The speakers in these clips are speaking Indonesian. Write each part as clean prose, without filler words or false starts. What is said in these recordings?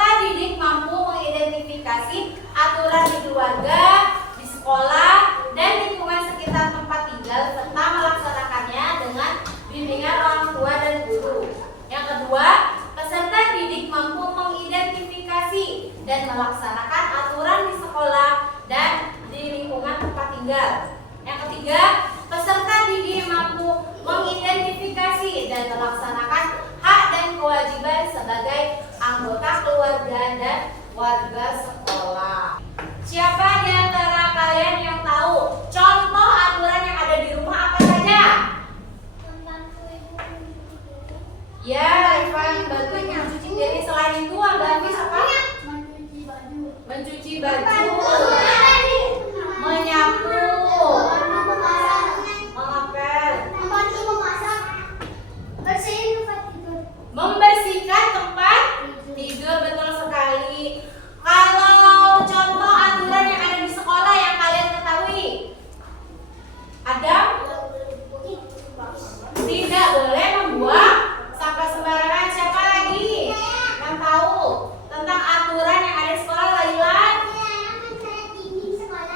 Peserta didik mampu mengidentifikasi aturan di keluarga, di sekolah, dan lingkungan sekitar tempat tinggal serta melaksanakannya dengan bimbingan orang tua dan guru. Yang kedua, peserta didik mampu mengidentifikasi dan melaksanakan aturan di sekolah dan di lingkungan tempat tinggal. Yang ketiga, peserta didik mampu mengidentifikasi dan melaksanakan hak dan kewajiban sebagai anggota keluarga dan warga sekolah. Siapa di antara kalian yang tahu contoh aturan yang ada di rumah apa saja? Ya, Ivan bantu mencuci piring. Selain itu ada habis apa? Mencuci baju, menyapu, mengepel, membersihkan tempat tidur. Betul sekali. Kalau contoh aturan yang ada di sekolah yang kalian ketahui, ada tidak boleh membuang sampah sembarangan. Siapa lagi yang tahu tentang aturan yang ada di sekolah? Laila?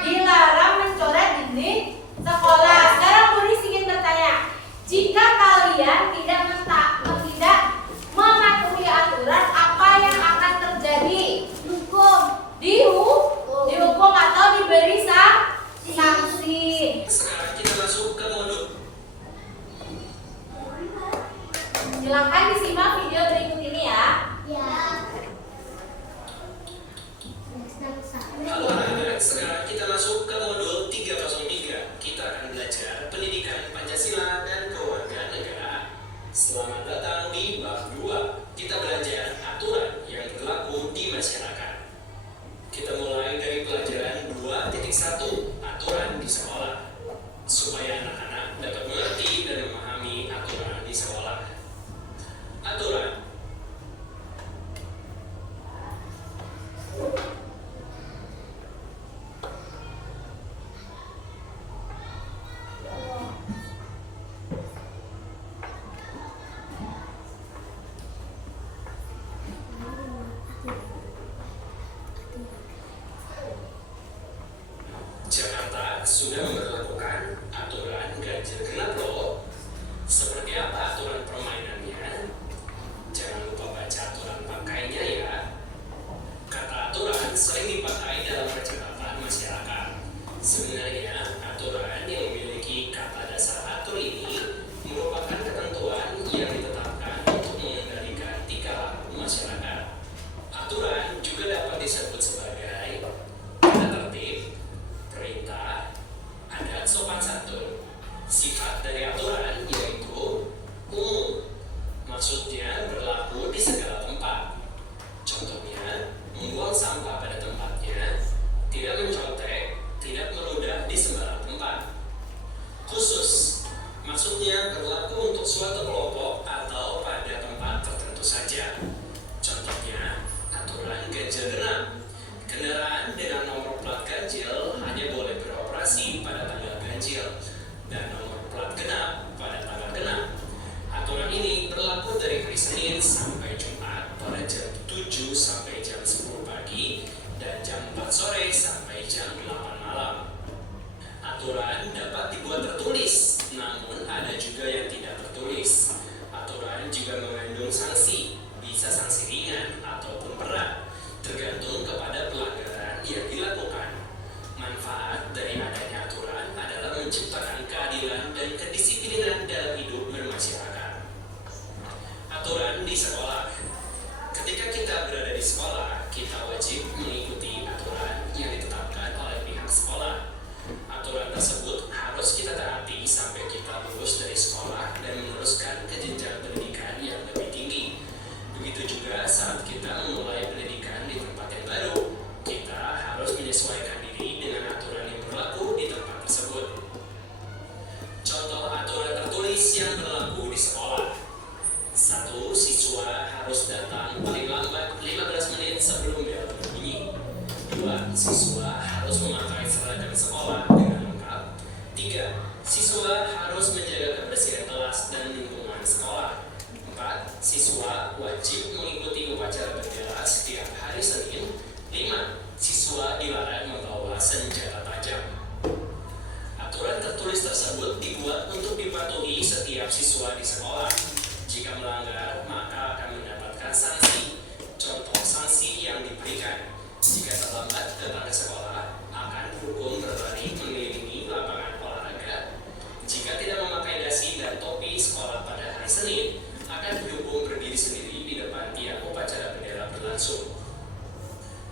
Dilarang mencoret dinding sekolah. Sekarang Buris ingin bertanya, jika kalian tidak mematuhi aturan, apa yang akan terjadi? Dihukum atau diberi sanksi. Sekarang kita masuk ke modul. Silakan disimak video berikut ini ya. Halo anak-anak, sekarang kita masuk ke modul 303. Kita akan belajar pendidikan Pancasila dan kewarganegaraan. Selamat datang di bab 2. Kita belajar aturan yang berlaku di masyarakat. Kita mulai dari pelajaran 2.1, aturan di sekolah. Supaya anak-anak dapat mengerti dan memahami aturan di sekolah. Aturan. Jakarta sudah memberlakukan aturan ganjil genap loh. Seperti apa aturan permainannya? Jangan lupa baca aturan pakainya ya. Kata aturan sering dipakai dalam percakapan masyarakat. Sebenarnya aturan yang memiliki kata dasar atur ini merupakan ketentuan yang ditetapkan untuk mengendalikan tingkah laku masyarakat. Aturan juga dapat disebut sebagai tata tertib, perintah, adat sopan santun. Sifat dari aturan yaitu umum. Maksudnya berlaku di segala tempat. Contohnya, membuang sampah pada tempatnya, tidak mencontek, tidak meludah di sembarang tempat. Khusus, maksudnya berlaku untuk suatu kelompok atau pada tempat tertentu saja. Contohnya, aturan ganjil genap. Kendaraan dengan nomor plat ganjil hanya boleh beroperasi pada tanggal ganjil dan nomor plat genap pada tanggal genap. Aturan ini berlaku dari hari Senin sampai Jumat pada jam 7 sampai jam 10 pagi dan jam 4 sore sampai jam 8 malam. Aturan dapat dibuat tertulis, namun ada juga yang tidak tertulis. Aturan juga mengandung sanksi, bisa sanksi ringan ataupun berat, tergantung kepada pelanggaran yang dilakukan. Manfaat dari adanya aturan adalah menciptakan keadilan dan kedisiplinan dalam hidup bermasyarakat. Aturan di sekolah. Ketika kita berada di sekolah, kita wajib mengikuti aturan yang ditetapkan oleh pihak sekolah. Aturan tersebut harus kita taati sampai kita lulus dari sekolah dan meneruskan ke jenjang pendidikan yang lebih tinggi. Begitu juga saat kita memulai pendidikan di tempat yang baru, kita harus menyesuaikan diri dengan aturan yang berlaku di tempat tersebut. Contoh aturan tertulis yang berlaku di sekolah. 1. Siswa harus datang paling lambat 15 menit sebelum bel berbunyi. 2. Siswa harus memakai seragam sekolah dengan lengkap. 3. Siswa harus menjaga kebersihan kelas dan lingkungan sekolah. 4. Siswa wajib mengikuti upacara bendera setiap setiap hari Senin. 5. Siswa dilarang membawa senjata tajam. Aturan tertulis tersebut dibuat untuk dipatuhi setiap siswa di sekolah. Jika melanggar, maka akan mendapatkan sanksi. Contoh sanksi yang diberikan: jika terlambat datang ke sekolah, akan dihukum berlari mengelilingi lapangan olahraga. Jika tidak memakai dasi dan topi sekolah pada hari Senin, akan dihukum berdiri sendiri di depan tiang upacara bendera berlangsung.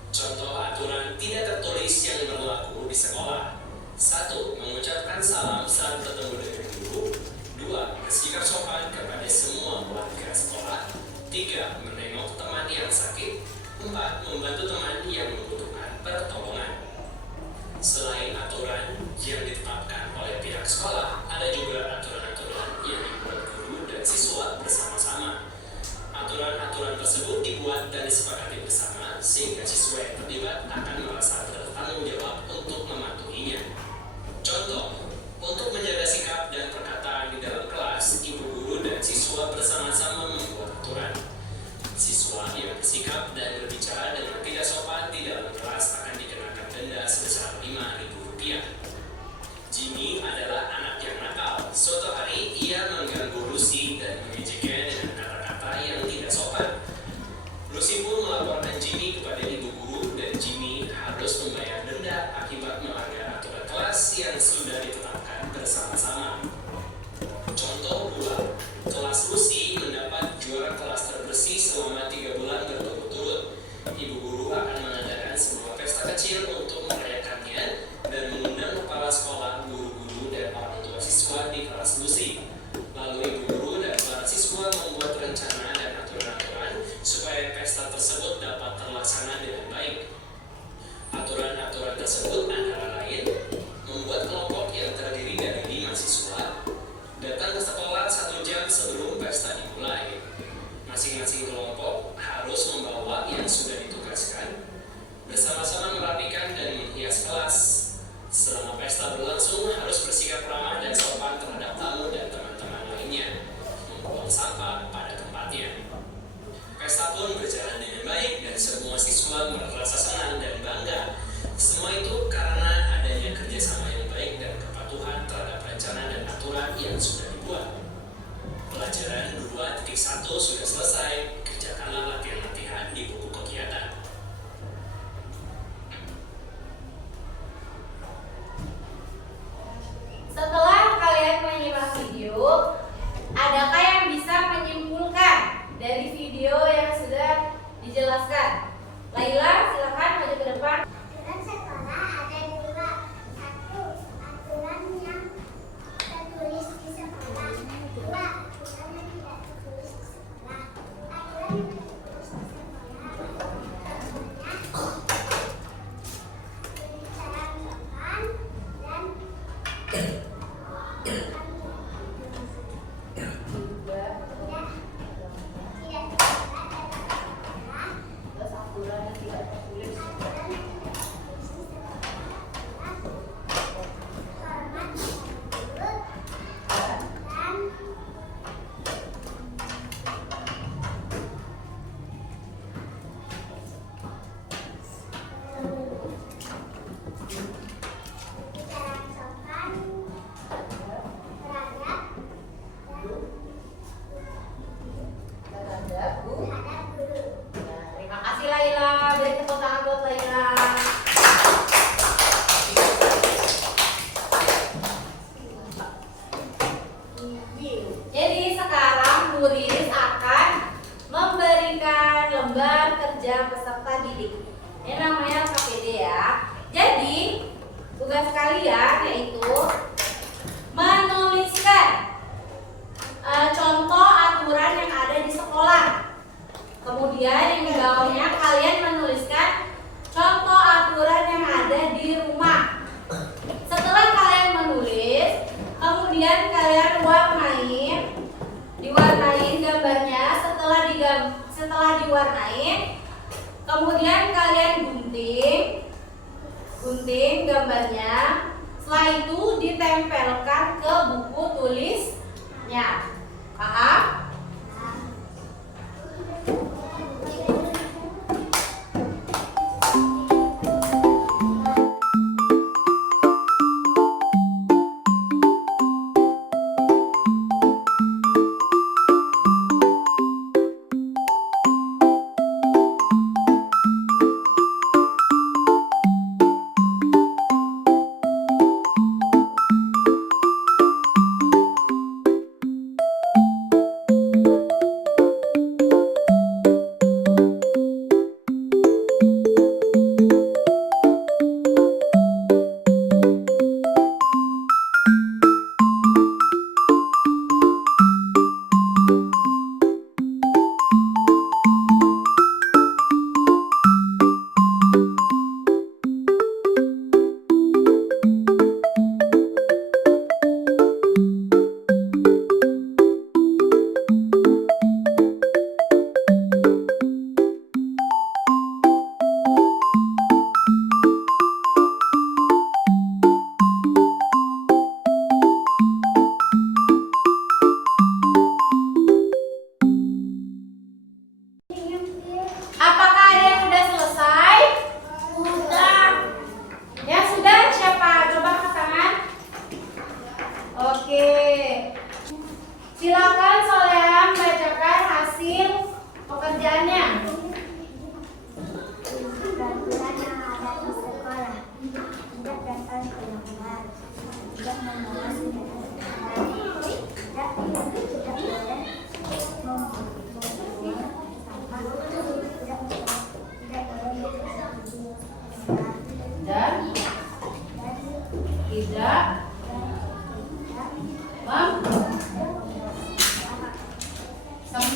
Contoh aturan tidak tertulis yang berlaku di sekolah: 1. Mengucapkan salam saat bertemu dengan guru. 2. Bersikap sopan kepada semua warga sekolah. 3. Menengok teman yang sakit. 4. Membantu teman yang membutuhkan pertolongan. Selain aturan yang ditetapkan oleh pihak sekolah, ada juga aturan-aturan yang dibuat guru dan siswa bersama-sama. Aturan-aturan tersebut dibuat dan disepakati bersama sehingga siswa yang terlibat akan merasa bertanggung jawab untuk mematuhinya. Contoh, untuk menjaga sikap dan perkataan di dalam kelas, ibu guru dan siswa bersama-sama membuat aturan. Siswa yang bersikap dan berbicara dengan tidak sopan di dalam kelas akan dikenakan denda sebesar Rp5.000. Jimmy adalah anak yang nakal. Suatu hari ia mengganggu Lucy dan mengejeknya dengan kata-kata yang tidak sopan. Lucy pun melaporkan Jimmy kepada ibu guru dan Jimmy harus membayar denda akibat melanggar aturan kelas yang sudah ditetapkan bersama-sama. Contoh 2. Kelas Lucy mendapat juara kelas terbersih selama 3 bulan berturut-turut. Ibu guru akan mengadakan sebuah pesta kecil untuk merayakannya dan mengundang kepala sekolah, guru-guru, dan orang tua siswa di kelas Lucy. Lalu ibu guru dan para siswa membuat rencana dan aturan-aturan supaya pesta tersebut dapat terlaksana dengan baik. Aturan-aturan tersebut antara lain: membuat kelompok yang terdiri dari 5 siswa, datang ke sekolah 1 jam sebelum pesta dimulai. Masing-masing kelompok harus membawa yang sudah ditugaskan, bersama-sama merapikan dan menghias kelas. Selama pesta berlangsung, harus bersikap ramah dan sopan terhadap tamu dan teman-teman lainnya, membuang sampah pada tempatnya. Pesta pun berjalan dengan baik dan semua siswa merasa senang dan bangga. Semua itu karena adanya kerjasama yang baik dan kepatuhan terhadap rencana dan aturan yang sudah dibuat. Pelajaran 2.1 sudah selesai. Kerjakanlah latihan-latihan di buku kegiatan. Setelah kalian menyimak video, adakah yang bisa menyimpulkan dari video yang sudah dijelaskan? Laila, silakan maju ke depan. Aturan sekolah ada 2. 1. Aturan yang tertulis di sekolah. 2. Aturan yang tidak tertulis di sekolah. Aturan yang tertulis di sekolah contohnya berbicara sopan dan Terus aturan yang tidak tertulis. Terima kasih Laila. Beri tepuk tangan buat Laila. Jadi sekarang Bu Riris akan memberikan lembar kerja peserta didik. Ini namanya KPD ya. Jadi tugas kalian yaitu menuliskan contoh aturan yang ada di sekolah. Kemudian yang di bawahnya kalian menuliskan contoh aturan yang ada di rumah. Setelah kalian menulis, kemudian kalian diwarnain gambarnya. Setelah diwarnain, kemudian kalian gunting gambarnya. Setelah itu ditempelkan ke buku tulisnya. Paham?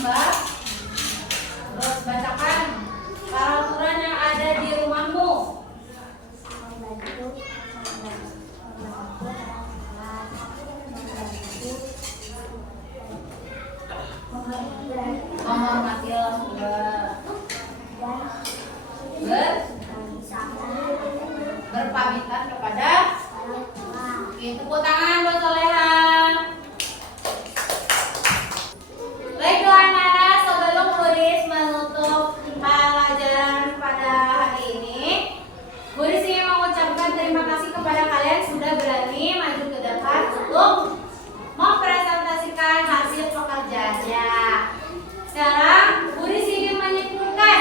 Mbak. Terus bacakan peraturan yang ada di rumahmu. Menghormati orang tua. Berpamitan kepada. Oke, tepuk tangan buat Soleha. Baiklah anak-anak, sebelum Buris menutup pelajaran pada hari ini, Buris ingin mengucapkan terima kasih kepada kalian sudah berani maju ke depan untuk mempresentasikan hasil pekerjaannya. Sekarang Buris ingin menyimpulkan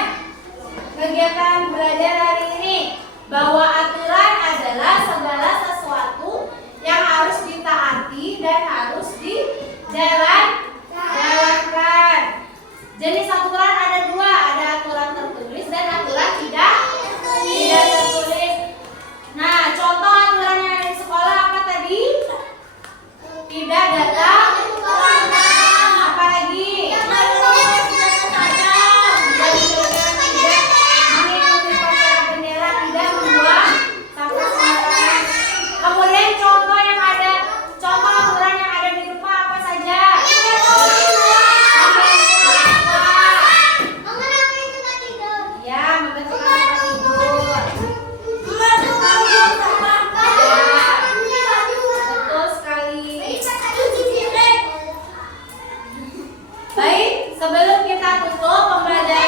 kegiatan belajar hari ini bahwa aturan adalah segala sesuatu yang harus ditaati dan harus dijalankan. Jenis aturan ada dua, ada aturan tertulis dan aturan tidak tertulis. Nah, contoh aturan yang ada di sekolah apa tadi? Tidak datang. Apa lagi? Tidak mengikuti upacara bendera, tidak membuang sampah sembarangan. Kemudian contoh aturan yang ada di rumah apa saja? Ya, membentuk tempat tidur. Betul sekali. Baik, sebelum kita tutup pembelajaran